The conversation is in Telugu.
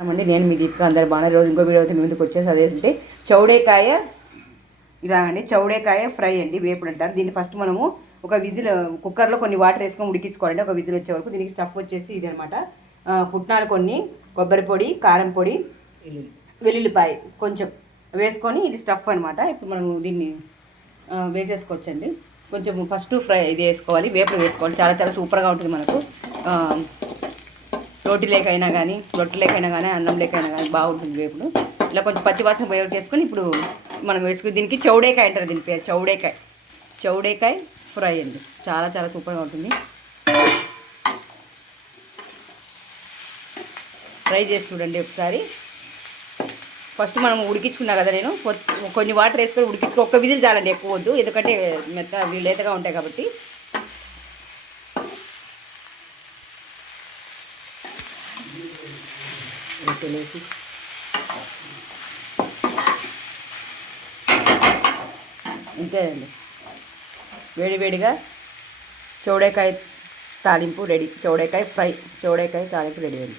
అండి నేను మీ దీపిక అందరు బాగున్నారు. రోజు ఇంకో వీడియో అయితే మీ ముందుకు వచ్చేసి అదేంటే చౌడేకాయ ఇలాగండి. చౌడేకాయ ఫ్రై అండి, వేపుడు అంటారు దీన్ని. ఫస్ట్ మనము ఒక విజిల్ కుక్కర్లో కొన్ని వాటర్ వేసుకొని ఉడికించుకోవాలండి. ఒక విజిల్ వచ్చే వరకు. దీనికి స్టఫ్ వచ్చేసి ఇది అనమాట. పుట్నాలు కొన్ని, కొబ్బరి పొడి, కారం పొడి, వెల్లుల్లిపాయ కొంచెం వేసుకొని ఇది స్టఫ్ అనమాట. ఇప్పుడు మనం దీన్ని వేసేసుకోవచ్చండి. కొంచెం ఫస్ట్ ఫ్రై ఇది వేసుకోవాలి, వేపుడు వేసుకోవాలి. చాలా చాలా సూపర్గా ఉంటుంది మనకు. రోటీ లేకైనా కానీ, రొట్టె లేకైనా కానీ, అన్నం లేకైనా కానీ బాగుంటుంది వేపుడు. ఇలా కొంచెం పచ్చివాసన పోయి చేసుకొని ఇప్పుడు మనం వేసుకుని దీనికి చౌడేకాయ అంటారు. దీని పేరు చౌడేకాయ. చౌడేకాయ ఫ్రై అండి. చాలా చాలా సూపర్గా ఉంటుంది. ట్రై చేసి చూడండి ఒకసారి. ఫస్ట్ మనం ఉడికించుకున్నా కదా, నేను కొన్ని వాటర్ వేసుకొని ఉడికించుకో. ఒక్క విజిల్ చాలండి, ఎక్కువ వద్దు, ఎందుకంటే లేతగా ఉంటాయి కాబట్టి. అంతేనండి, వేడివేడిగా చౌడేకాయ తాలింపు రెడీ. చౌడేకాయ ఫ్రై, చౌడేకాయ తాలింపు రెడీ అండి.